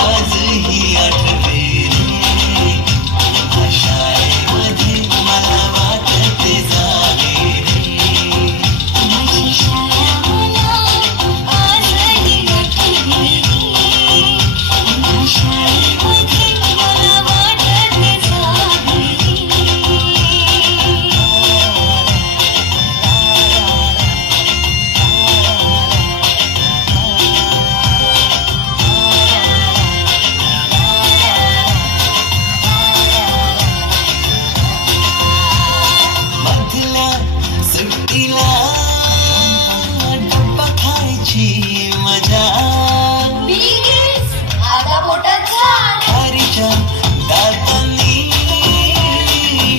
आजही आठवे रे शाळेमध्ये मला वाटते जावे रे माझी शाळा मला आजही आठवे रे शाळेमध्ये मला वाटते जावे मधल्या सुट्टीला डब्बा खायची मजा आता पोटात छान खारीच्या दातांनी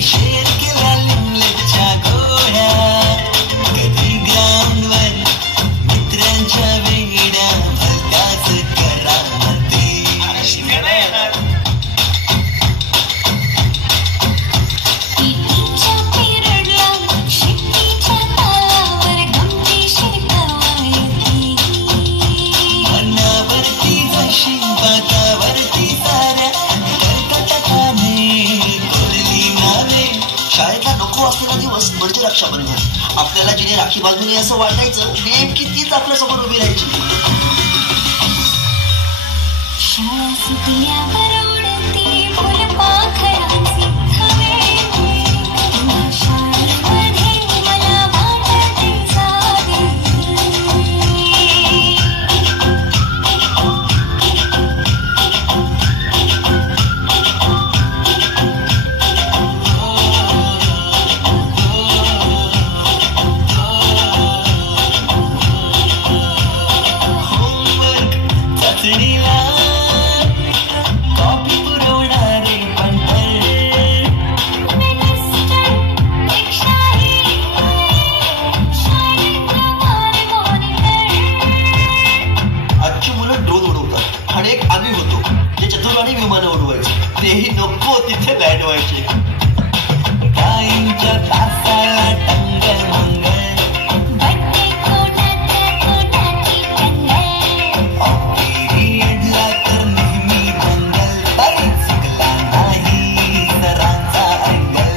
शेर केला लिंबल्याच्या गोळ्या कधी ग्राउंडवर मित्रांच्या वेड्या भलत्याच करामती पिटीच्या पिरडला शिट्टीच्या तालावर गमतीशीर कवायती मनावरती जशी पातावरती साऱ्या कर्कटकाने कोरली नावे शाळेतला नको असलेला दिवस म्हणजे रक्षाबंधन आपल्याला जिने राखी बांधून असं वाटायचं नेमकी तीच आपल्यासमोर उभी राहायची शाळा सुटल्यावर उडती फुलपाखरांची थवे शाळेमध्ये मला वाटते जावे होमवर्क चाचणीला कॉपी पुरवणारे पंटर आजची मुलं ड्रोन उडवतात आणि एक आम्ही होतो जे चतुराने विमानं उडवायचे तेही नको तिथे लँड व्हायचे काहींच्या तासाला टंगल मंगल पिरियडला तर नेहमी मंगल ताई चुकला नाही सरांचा अंगल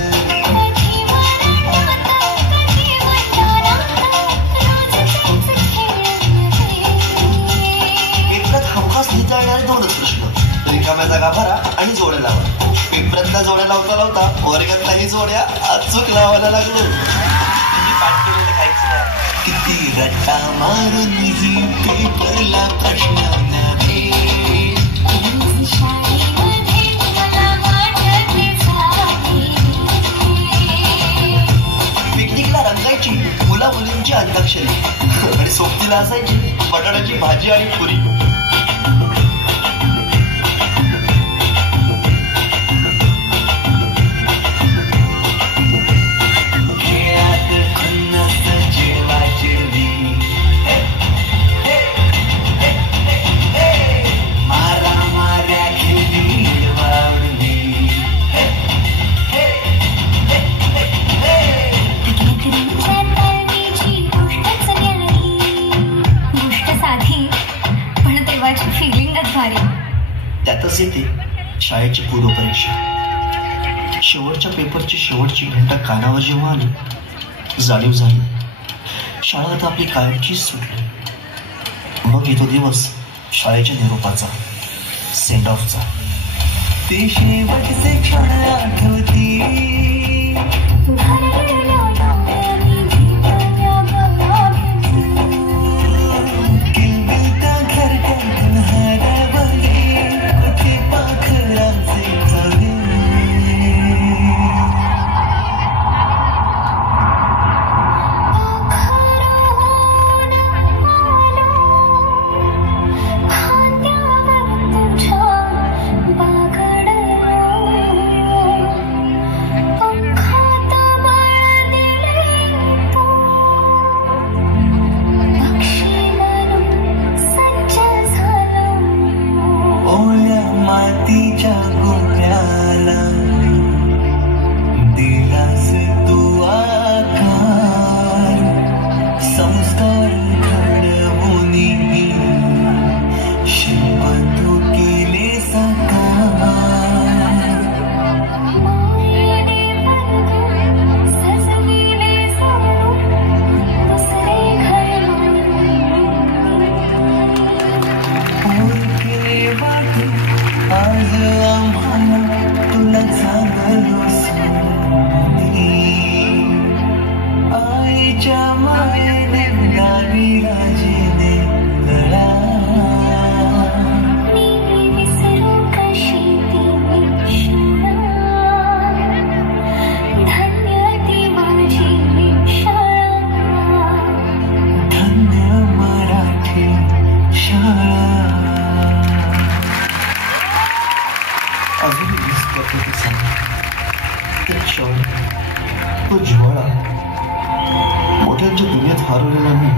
पेपरात हमखास लिहिता येणारे दोनच प्रश्न रिकाम्या जागा भरा आणि जोड्या लावा पेपरातल्या जोड्या लावता लावता वर्गातल्याही जोड्या अचूक लावायला लागलो किती रट्टा मारून ही पेपरला प्रश्न नव्हे शाळेमध्ये मला वाटते जावे पिकनिकला रंगायची मुला मुलींची अंताक्षरी आणि सोबतीला असायची बटाट्याची भाजी आणि पुरी खेळात खुन्नस जेवाचिरवी मारा माऱ्या खेळी वावरली लेकरांच्या ताळणीची गोष्टच न्यारी गोष्ट साधी पण तेव्हाची फिलिंगच भारी त्यातच येते शाळेची पूर्वपरीक्षा शेवटच्या पेपरची शेवटची घंटा कानावर जेव्हा आली जाणीव झाली शाळा आता आपली कायमचीच सुटली मग येतो दिवस शाळेच्या निरोपाचा सेंड ऑफचा ते शेवटचे क्षण आठवती किलबिलता घरट्यातून हरवले कुठे पाखरांचे थवे मातीच्या गोळ्याला दिलास तू आकार संस्कार घडवून शिल्प तू केले आज आम्हाला तुला चांगलं सोनी आईच्या मायेने नानी राजेने लळा मी विसरू कशी ती शाळा धन्य ती माझी शाळा धन्य मराठी शाळा अजूनही मिस करतो ते सांग ते क्षण तो जिव्हाळा मोठ्यांच्या दुनियेत हरवलेला मी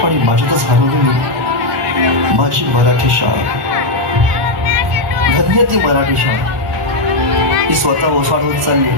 आणि माझ्यातच हरवलेली माझी मराठी शाळा धन्य ती मराठी शाळा ही स्वतः ओसाड होत चालली